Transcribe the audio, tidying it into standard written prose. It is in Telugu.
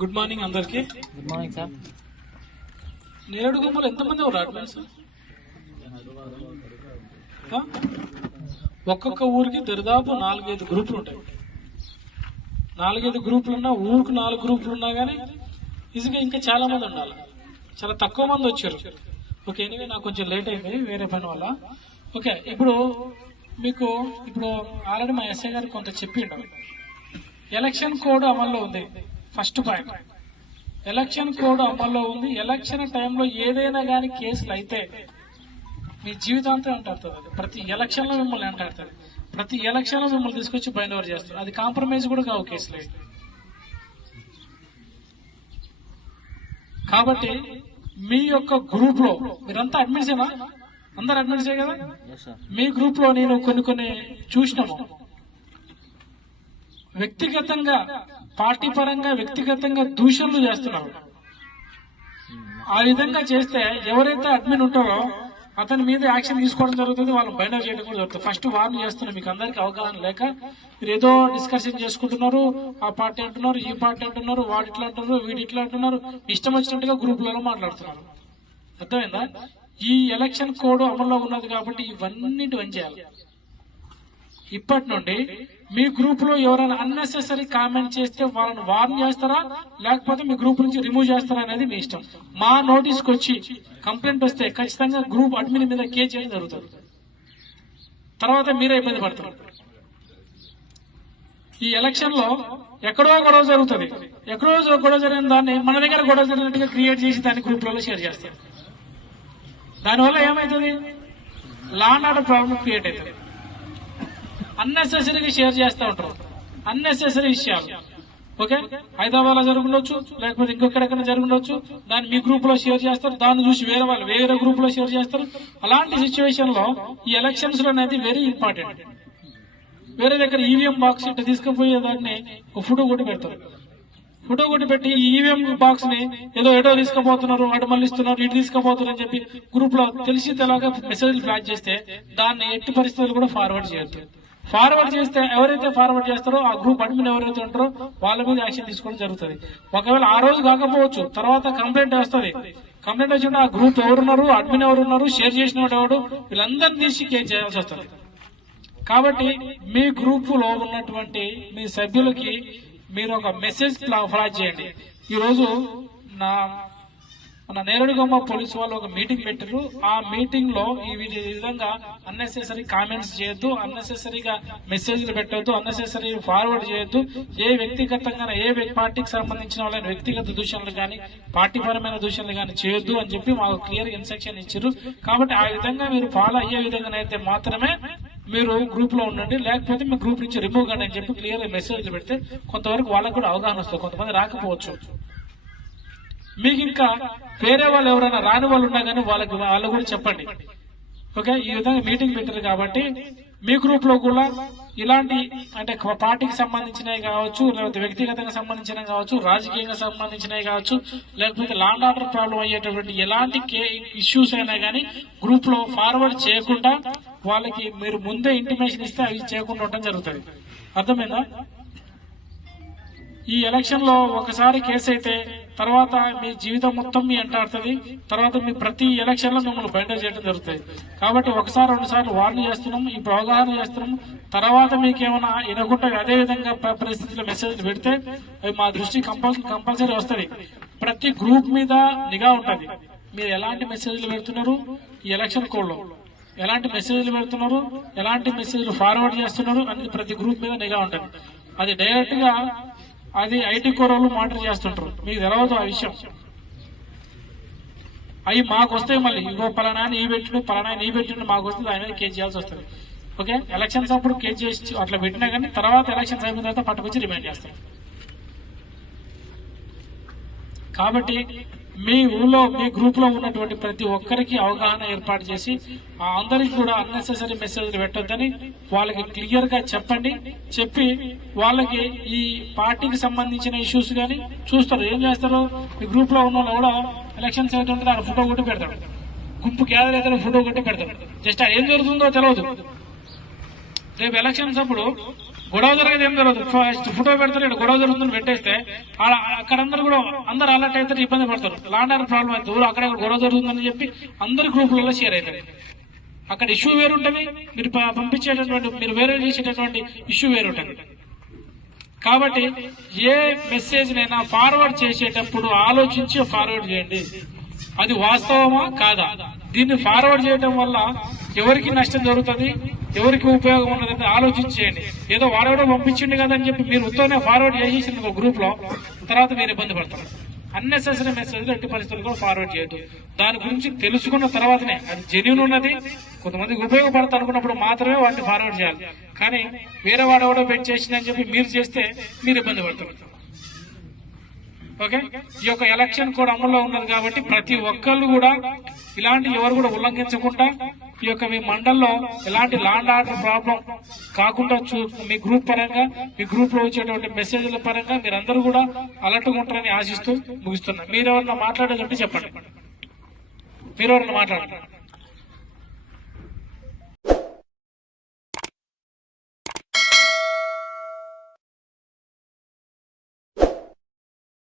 గుడ్ మార్నింగ్ అందరికి. Good morning sir. నేరేడు గుమ్మలు ఎంతమంది ఉన్నారు అడ్మిన్స్? ఒక్కొక్క ఊరికి దరిదాపు 4-5 గ్రూపులు ఉంటాయి. 4-5 గ్రూపులు ఉన్నా, ఊరికి 4 గ్రూపులు ఉన్నా కానీ ఈజీగా ఇంకా చాలా మంది ఉండాలి. చాలా తక్కువ మంది వచ్చారు. ఓకే, ఎనివే నాకు కొంచెం లేట్ అయింది వేరే పని వల్ల. ఓకే, ఇప్పుడు ఆల్రెడీ మా ఎస్ఐ గారు కొంత చెప్పిండు. ఎలక్షన్ కోడ్ అమల్లో ఉంది. ఫస్ట్ పాయింట్, ఎలక్షన్ కోడ్ అమల్లో ఉంది. ఎలక్షన్ టైంలో ఏదైనా కానీ కేసులు అయితే మీ జీవితాంతం అంటాడుతుంది. ప్రతి ఎలక్షన్ లో మిమ్మల్ని అంటాడుతుంది. ప్రతి ఎలక్షన్ లో మిమ్మల్ని తీసుకొచ్చి బైండ్ ఓవర్ చేస్తారు. అది కాంప్రమైజ్ కూడా కావు కేసులు. కాబట్టి మీ యొక్క గ్రూప్ లో మీరంతా అడ్మిట్సేనా? అందరు అడ్మిట్సే కదా? మీ గ్రూప్ లో నేను కొన్ని చూసినాము. వ్యక్తిగతంగా, పార్టీ పరంగా వ్యక్తిగతంగా దూషణలు చేస్తున్నారు. ఆ విధంగా చేస్తే ఎవరైతే అడ్మిన్ ఉంటారో అతని మీద యాక్షన్ తీసుకోవడం జరుగుతుంది. వాళ్ళు బైండ్ అవుట్ చేయడం కూడా జరుగుతుంది. ఫస్ట్ వార్న్ చేస్తున్నారు. మీకు అందరికి అవగాహన లేక మీరు ఏదో డిస్కషన్ చేసుకుంటున్నారు. ఆ పార్టీ అంటున్నారు, ఈ పార్టీ అంటున్నారు, వాడు ఇట్లా అంటున్నారు, వీడు ఇట్లా అంటున్నారు, ఇష్టం వచ్చినట్టుగా గ్రూపులలో మాట్లాడుతున్నారు. అర్థమైందా? ఈ ఎలక్షన్ కోడ్ అమల్లో ఉన్నది కాబట్టి ఇవన్నిటి బంద్ చేయాలి. ఇప్పటి నుండి మీ గ్రూప్ లో ఎవరైనా అన్నెసెసరీ కామెంట్ చేస్తే వాళ్ళని వార్న్ చేస్తారా, లేకపోతే మీ గ్రూప్ నుంచి రిమూవ్ చేస్తారా అనేది మీ ఇష్టం. మా నోటీస్ కి వచ్చి కంప్లైంట్ వస్తే ఖచ్చితంగా గ్రూప్ అడ్మిన్ మీద కేసు చేయడం జరుగుతుంది. తర్వాత మీరే ఇబ్బంది పడతారు. ఈ ఎలక్షన్ లో ఎక్కడో గొడవ జరుగుతుంది. ఎక్కడో గొడవ జరిగిన దాన్ని మన దగ్గర గొడవ జరిగినట్టుగా క్రియేట్ చేసి దాన్ని గ్రూప్లలో షేర్ చేస్తారు. దానివల్ల ఏమవుతుంది? Law and order problem create అవుతుంది. అన్నెసెసరీగా షేర్ చేస్తూ ఉంటారు అన్నెసెసరీ విషయాలు. ఓకే, హైదరాబాద్ లో జరుగుండొచ్చు, లేకపోతే ఇంకొకడెక్కడ జరుగుండొచ్చు. దాన్ని మీ గ్రూప్ లో షేర్ చేస్తారు. దాన్ని చూసి వేరే వాళ్ళు వేరే గ్రూప్ లో షేర్ చేస్తారు. అలాంటి సిచ్యువేషన్ లో ఈ ఎలక్షన్స్ లో అనేది వెరీ ఇంపార్టెంట్. వేరే దగ్గర ఈవీఎం బాక్స్ ఇట్లా తీసుకుపోయే దాన్ని ఫోటో కొట్టి పెడతారు. ఫోటో కొట్టి పెట్టి ఈ ఈవీఎం బాక్స్ ని ఏదో తీసుకుపోతున్నారు, అటు మళ్ళిస్తున్నారు, ఇటు తీసుకుపోతున్నారు అని చెప్పి గ్రూప్ లో తెలిసి తెలవక మెసేజ్ ఫ్లాష్ చేస్తే దాన్ని ఎట్టి పరిస్థితులు కూడా ఫార్వర్డ్ చేయొద్దు. ఫార్వర్డ్ చేస్తే ఎవరైతే ఫార్వర్డ్ చేస్తారో ఆ గ్రూప్ అడ్మిన్ ఎవరైతే ఉంటారో వాళ్ళ మీద యాక్షన్ తీసుకోవడం జరుగుతుంది. ఒకవేళ ఆ రోజు కాకపోవచ్చు, తర్వాత కంప్లైంట్ వస్తుంది. కంప్లైంట్ వచ్చినప్పుడు ఆ గ్రూప్ ఎవరున్నారు, అడ్మిన్ ఎవరున్నారు, షేర్ చేసిన వాడు ఎవడు, వీళ్ళందరినీ తీసి కేసు చేయాల్సి వస్తుంది. కాబట్టి మీ గ్రూప్ లో ఉన్నటువంటి మీ సభ్యులకి మీరు ఒక మెసేజ్ ఫ్లాష్ చేయండి. ఈ రోజు మన నేరేడుగొమ్మ పోలీసు వాళ్ళు ఒక మీటింగ్ పెట్టారు. ఆ మీటింగ్ లో ఈ విధంగా అన్నెసెసరీ కామెంట్స్ చేయొద్దు, అన్నెసెసరీగా మెసేజ్లు పెట్టొద్దు, అన్నెసెసరీ ఫార్వర్డ్ చేయొద్దు. ఏ వ్యక్తిగతంగా ఏ పార్టీకి సంబంధించిన వాళ్ళని వ్యక్తిగత దూషణలు కానీ పార్టీ పరమైన దూషణలు కానీ చేయొద్దు అని చెప్పి మాకు క్లియర్ ఇన్స్ట్రక్షన్ ఇచ్చారు. కాబట్టి ఆ విధంగా మీరు ఫాలో అయ్యే విధంగా అయితే మాత్రమే మీరు గ్రూప్ లో ఉండండి, లేకపోతే మీ గ్రూప్ నుంచి రిమూవ్ కండి అని చెప్పి క్లియర్ మెసేజ్లు పెడితే కొంతవరకు వాళ్ళకు కూడా అవగాహన వస్తుంది. కొంతమంది రాకపోవచ్చు. మీకు ఇంకా వేరే వాళ్ళు ఎవరైనా రాని వాళ్ళు ఉన్నా కానీ వాళ్ళు కూడా చెప్పండి. ఓకే, ఈ విధంగా మీటింగ్ పెట్టారు కాబట్టి మీ గ్రూప్ లో కూడా ఇలాంటి అంటే పార్టీకి సంబంధించినవి కావచ్చు, లేకపోతే వ్యక్తిగతంగా సంబంధించినవి కావచ్చు, రాజకీయంగా సంబంధించినవి కావచ్చు, లేకపోతే లా అండ్ ఆర్డర్ ప్రాబ్లం అయ్యేటటువంటి ఎలాంటి ఇష్యూస్ అయినా కానీ గ్రూప్ లో ఫార్వర్డ్ చేయకుండా వాళ్ళకి మీరు ముందే ఇంటిమేషన్ ఇస్తే అవి చేయకుండా ఉండటం జరుగుతుంది. అర్థమైందా? ఈ ఎలక్షన్ లో ఒకసారి కేసు అయితే తర్వాత మీ జీవితం మొత్తం మీ అంటాడుతుంది. తర్వాత మీ ప్రతి ఎలక్షన్ లో మిమ్మల్ని బయట చేయడం జరుగుతుంది. కాబట్టి 1-2 సార్లు వార్న్ చేస్తున్నాం, ఇప్పుడు అవగాహన చేస్తున్నాం. తర్వాత మీకేమైనా వినకుండా అదే విధంగా పరిస్థితుల్లో మెసేజ్లు పెడితే అవి మా దృష్టి కంపల్సరీ వస్తుంది. ప్రతి గ్రూప్ మీద నిఘా ఉంటుంది. మీరు ఎలాంటి మెసేజ్లు పెడుతున్నారు, ఈ ఎలక్షన్ కోడ్ లో ఎలాంటి మెసేజ్లు పెడుతున్నారు, ఎలాంటి మెసేజ్లు ఫార్వర్డ్ చేస్తున్నారు అనేది ప్రతి గ్రూప్ మీద నిఘా ఉంటుంది. అది డైరెక్ట్ గా అది ఐటీ కోరలు మానిటర్ చేస్తుంటారు. మీకు తెలవదు ఆ విషయం. అవి మాకు వస్తాయి. మళ్ళీ ఇంకో పలానా ఈ పెట్టిండు మాకు వస్తుంది, దాని మీద కేసు చేయాల్సి వస్తుంది. ఓకే, ఎలక్షన్స్ అప్పుడు కేసు చేసి అట్లా పెట్టినా కానీ తర్వాత ఎలక్షన్స్ అయిపోయిన తర్వాత పట్టుకొచ్చి రిమైండ్ చేస్తారు. కాబట్టి మీ ఊళ్ళో మీ గ్రూప్ లో ఉన్నటువంటి ప్రతి ఒక్కరికి అవగాహన ఏర్పాటు చేసి అందరికి కూడా అన్నెసెసరీ మెసేజ్లు పెట్టొద్దని వాళ్ళకి క్లియర్ గా చెప్పండి. చెప్పి వాళ్ళకి ఈ పార్టీకి సంబంధించిన ఇష్యూస్ కానీ చూస్తారు. ఏం చేస్తారు, మీ గ్రూప్ లో ఉన్న వాళ్ళు కూడా ఎలక్షన్స్ అవుతుంటే ఆ ఫోటో కొట్టి పెడతాడు. గుంపు గ్యాదర్ అయితే ఫోటో కొట్టి పెడతాడు. జస్ట్ ఏం జరుగుతుందో తెలియదు. రేపు ఎలక్షన్స్ అప్పుడు గొడవ జరిగేది ఏం జరగదు. ఫోటో పెడతారు, గొడవ జరుగుతుందని పెట్టేస్తే అక్కడ అందరూ అలర్ట్ అయితే ఇబ్బంది పడతారు. లాండ్ ఆర్డర్ ప్రాబ్లం అవుతుంది, అక్కడ గొడవ జరుగుతుందని చెప్పి అందరి గ్రూపులలో షేర్ అవుతుంది. అక్కడ ఇష్యూ వేరుంటది, మీరు పంపించేటటువంటి మీరు వేరే చేసేటటువంటి ఇష్యూ వేరుంటది. కాబట్టి ఏ మెసేజ్ నైనా ఫార్వర్డ్ చేసేటప్పుడు ఆలోచించి ఫార్వర్డ్ చేయండి. అది వాస్తవమా కాదా, దీన్ని ఫార్వర్డ్ చేయడం వల్ల ఎవరికి నష్టం జరుగుతుంది, ఎవరికి ఉపయోగం ఉన్నదని ఆలోచించేయండి. ఏదో వాడెవడో పంపించింది కదా అని చెప్పి మీరు ఉత్తనే ఫార్వర్డ్ చేసేసిన గ్రూప్ లో తర్వాత మీరు ఇబ్బంది పడతారు. అన్నెసెసరీ మెసేజ్ ఎట్టి పరిస్థితులు కూడా ఫార్వర్డ్ చేయొద్దు. దాని గురించి తెలుసుకున్న తర్వాతనే అది జెన్యూన్ ఉన్నది, కొంతమందికి ఉపయోగపడతా అనుకున్నప్పుడు మాత్రమే వాటిని ఫార్వర్డ్ చేయాలి. కానీ వేరే వాడెవడో పెట్టి చేసిందని చెప్పి మీరు చేస్తే మీరు ఇబ్బంది పడతారు. ఓకే, ఈ యొక్క ఎలక్షన్ కోడ్ అమల్లో ఉన్నది కాబట్టి ప్రతి ఒక్కళ్ళు కూడా ఇలాంటి ఎవరు కూడా ఉల్లంఘించకుండా ఈ యొక్క మీ మండల్లో ఎలాంటి లాండ్ ఆర్డర్ ప్రాబ్లం కాకుండా మీ గ్రూప్ పరంగా మీ గ్రూప్ లో వచ్చేటువంటి మెసేజ్ల పరంగా మీరందరూ కూడా అలర్ట్గా ఉంటారని ఆశిస్తూ ముగిస్తున్నా. మీరెవరన్నా మాట్లాడేదంటే చెప్పండి. మీరెవరన్నా మాట్లాడండి.